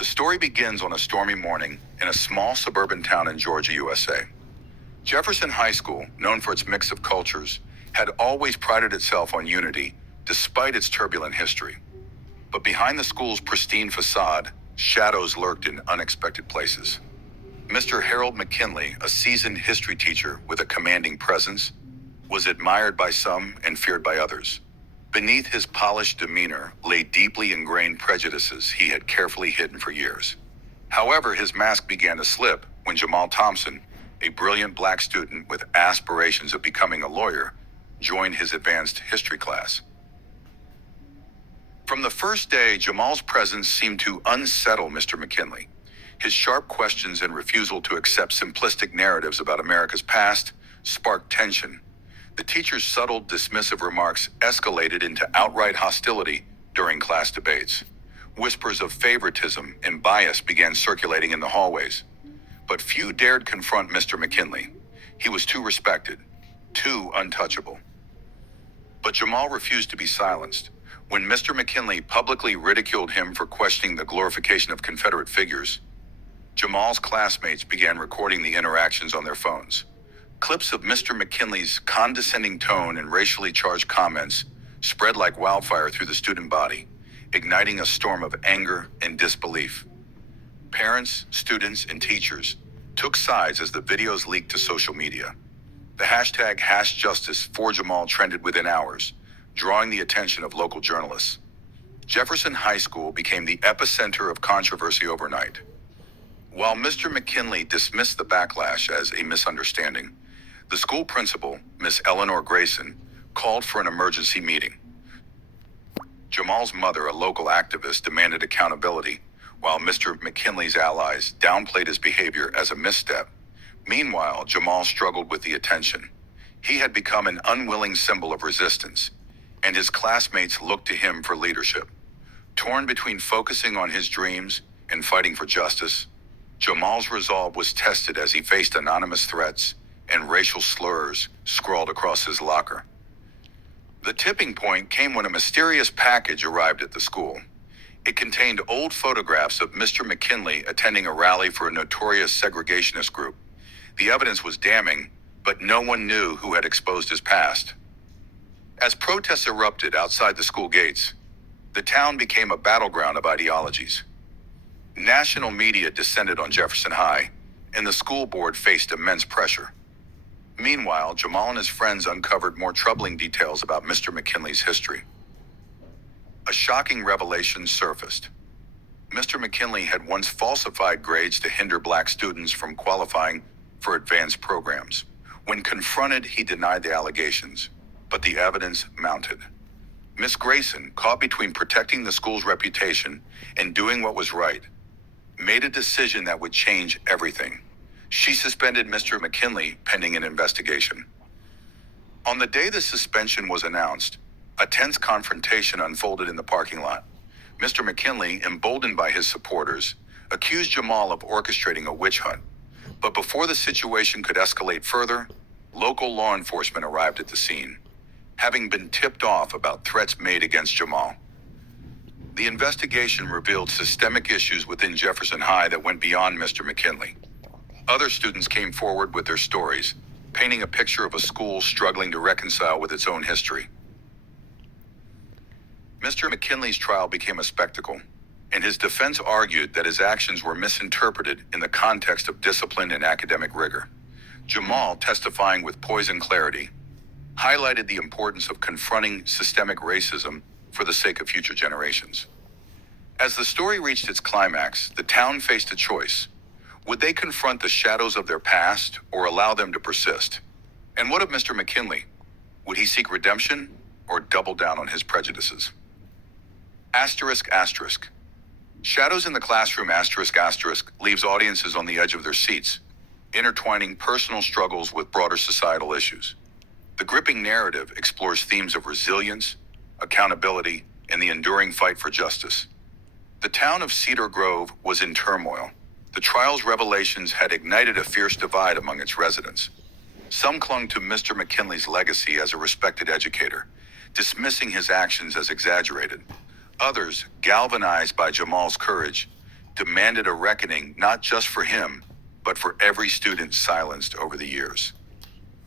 The story begins on a stormy morning in a small suburban town in Georgia, USA. Jefferson High School, known for its mix of cultures, had always prided itself on unity, despite its turbulent history. But behind the school's pristine facade, shadows lurked in unexpected places. Mr. Harold McKinley, a seasoned history teacher with a commanding presence, was admired by some and feared by others. Beneath his polished demeanor lay deeply ingrained prejudices he had carefully hidden for years. However, his mask began to slip when Jamal Thompson, a brilliant black student with aspirations of becoming a lawyer, joined his advanced history class. From the first day, Jamal's presence seemed to unsettle Mr. McKinley. His sharp questions and refusal to accept simplistic narratives about America's past sparked tension. The teacher's subtle, dismissive remarks escalated into outright hostility during class debates. Whispers of favoritism and bias began circulating in the hallways. But few dared confront Mr. McKinley. He was too respected, too untouchable. But Jamal refused to be silenced. When Mr. McKinley publicly ridiculed him for questioning the glorification of Confederate figures, Jamal's classmates began recording the interactions on their phones. Clips of Mr. McKinley's condescending tone and racially charged comments spread like wildfire through the student body, igniting a storm of anger and disbelief. Parents, students, and teachers took sides as the videos leaked to social media. The hashtag #HashJustice for Jamal trended within hours, drawing the attention of local journalists. Jefferson High School became the epicenter of controversy overnight. While Mr. McKinley dismissed the backlash as a misunderstanding, the school principal, Miss Eleanor Grayson, called for an emergency meeting. Jamal's mother, a local activist, demanded accountability, while Mr. McKinley's allies downplayed his behavior as a misstep. Meanwhile, Jamal struggled with the attention. He had become an unwilling symbol of resistance, and his classmates looked to him for leadership. Torn between focusing on his dreams and fighting for justice, Jamal's resolve was tested as he faced anonymous threats and racial slurs scrawled across his locker. The tipping point came when a mysterious package arrived at the school. It contained old photographs of Mr. McKinley attending a rally for a notorious segregationist group. The evidence was damning, but no one knew who had exposed his past. As protests erupted outside the school gates, the town became a battleground of ideologies. National media descended on Jefferson High, and the school board faced immense pressure. Meanwhile, Jamal and his friends uncovered more troubling details about Mr. McKinley's history. A shocking revelation surfaced. Mr. McKinley had once falsified grades to hinder black students from qualifying for advanced programs. When confronted, he denied the allegations, but the evidence mounted. Miss Grayson, caught between protecting the school's reputation and doing what was right, made a decision that would change everything. She suspended Mr. McKinley pending an investigation. On the day the suspension was announced, a tense confrontation unfolded in the parking lot. Mr. McKinley, emboldened by his supporters, accused Jamal of orchestrating a witch hunt. But before the situation could escalate further, local law enforcement arrived at the scene, having been tipped off about threats made against Jamal. The investigation revealed systemic issues within Jefferson High that went beyond Mr. McKinley. Other students came forward with their stories, painting a picture of a school struggling to reconcile with its own history. Mr. McKinley's trial became a spectacle, and his defense argued that his actions were misinterpreted in the context of discipline and academic rigor. Jamal, testifying with poise and clarity, highlighted the importance of confronting systemic racism for the sake of future generations. As the story reached its climax, the town faced a choice. Would they confront the shadows of their past or allow them to persist? And what of Mr. McKinley? Would he seek redemption or double down on his prejudices? Asterisk, asterisk. Shadows in the Classroom asterisk, asterisk leaves audiences on the edge of their seats, intertwining personal struggles with broader societal issues. The gripping narrative explores themes of resilience, accountability, and the enduring fight for justice. The town of Cedar Grove was in turmoil. The trial's revelations had ignited a fierce divide among its residents. Some clung to Mr. McKinley's legacy as a respected educator, dismissing his actions as exaggerated. Others, galvanized by Jamal's courage, demanded a reckoning not just for him, but for every student silenced over the years.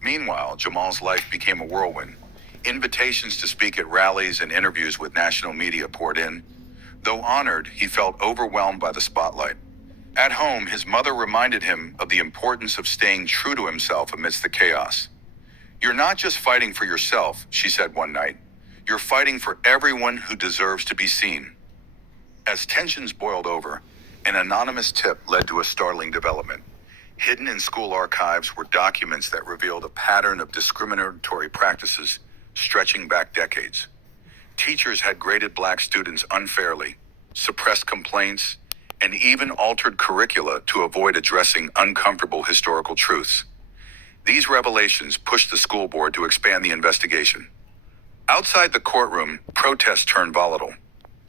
Meanwhile, Jamal's life became a whirlwind. Invitations to speak at rallies and interviews with national media poured in. Though honored, he felt overwhelmed by the spotlight. At home, his mother reminded him of the importance of staying true to himself amidst the chaos. "You're not just fighting for yourself," she said one night. "You're fighting for everyone who deserves to be seen." As tensions boiled over, an anonymous tip led to a startling development. Hidden in school archives were documents that revealed a pattern of discriminatory practices stretching back decades. Teachers had graded black students unfairly, suppressed complaints, and even altered curricula to avoid addressing uncomfortable historical truths. These revelations pushed the school board to expand the investigation. Outside the courtroom, protests turned volatile.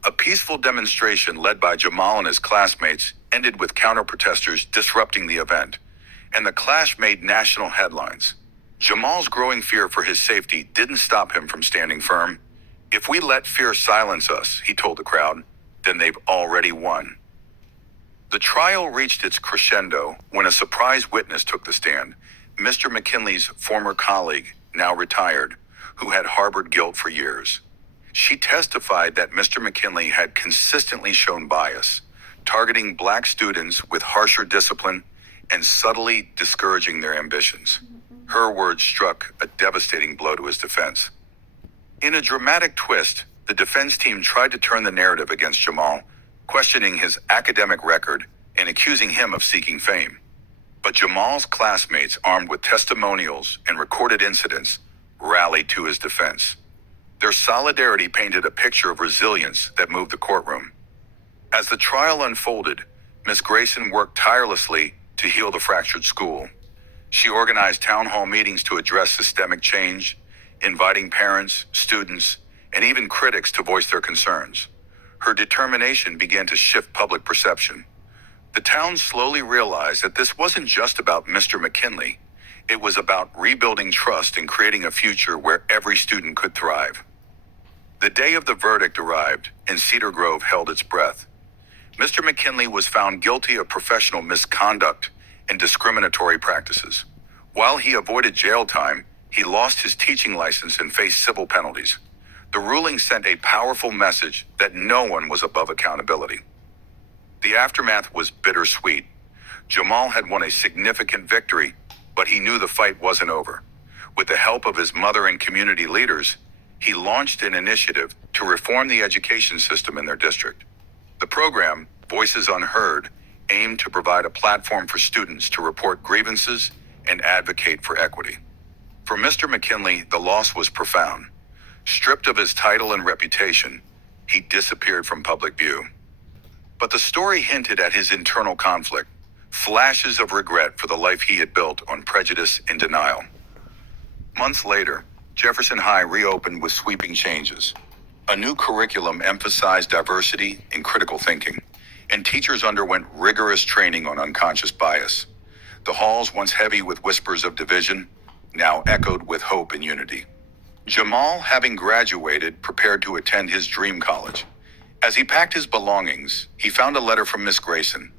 A peaceful demonstration led by Jamal and his classmates ended with counter-protesters disrupting the event, and the clash made national headlines. Jamal's growing fear for his safety didn't stop him from standing firm. "If we let fear silence us," he told the crowd, "then they've already won." The trial reached its crescendo when a surprise witness took the stand, Mr. McKinley's former colleague, now retired, who had harbored guilt for years. She testified that Mr. McKinley had consistently shown bias, targeting black students with harsher discipline and subtly discouraging their ambitions. Her words struck a devastating blow to his defense. In a dramatic twist, the defense team tried to turn the narrative against Jamal, questioning his academic record and accusing him of seeking fame. But Jamal's classmates, armed with testimonials and recorded incidents, rallied to his defense. Their solidarity painted a picture of resilience that moved the courtroom. As the trial unfolded, Ms. Grayson worked tirelessly to heal the fractured school. She organized town hall meetings to address systemic change, inviting parents, students, and even critics to voice their concerns. Her determination began to shift public perception. The town slowly realized that this wasn't just about Mr. McKinley. It was about rebuilding trust and creating a future where every student could thrive. The day of the verdict arrived, and Cedar Grove held its breath. Mr. McKinley was found guilty of professional misconduct and discriminatory practices. While he avoided jail time, he lost his teaching license and faced civil penalties. The ruling sent a powerful message that no one was above accountability. The aftermath was bittersweet. Jamal had won a significant victory, but he knew the fight wasn't over. With the help of his mother and community leaders, he launched an initiative to reform the education system in their district. The program, Voices Unheard, aimed to provide a platform for students to report grievances and advocate for equity. For Mr. McKinley, the loss was profound. Stripped of his title and reputation, he disappeared from public view. But the story hinted at his internal conflict, flashes of regret for the life he had built on prejudice and denial. Months later, Jefferson High reopened with sweeping changes. A new curriculum emphasized diversity and critical thinking, and teachers underwent rigorous training on unconscious bias. The halls, once heavy with whispers of division, now echoed with hope and unity. Jamal, having graduated, prepared to attend his dream college. As he packed his belongings, he found a letter from Miss Grayson.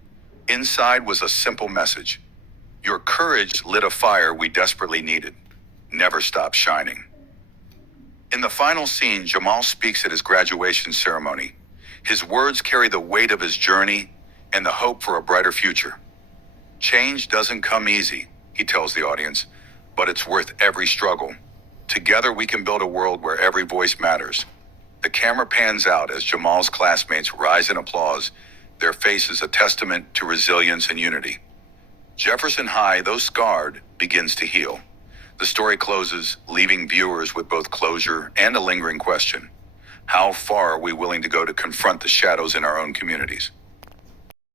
Inside was a simple message. "Your courage lit a fire we desperately needed. Never stop shining." In the final scene, Jamal speaks at his graduation ceremony. His words carry the weight of his journey and the hope for a brighter future. "Change doesn't come easy," he tells the audience, "but it's worth every struggle. Together we can build a world where every voice matters." The camera pans out as Jamal's classmates rise in applause, their faces a testament to resilience and unity. Jefferson High, though scarred, begins to heal. The story closes, leaving viewers with both closure and a lingering question. How far are we willing to go to confront the shadows in our own communities?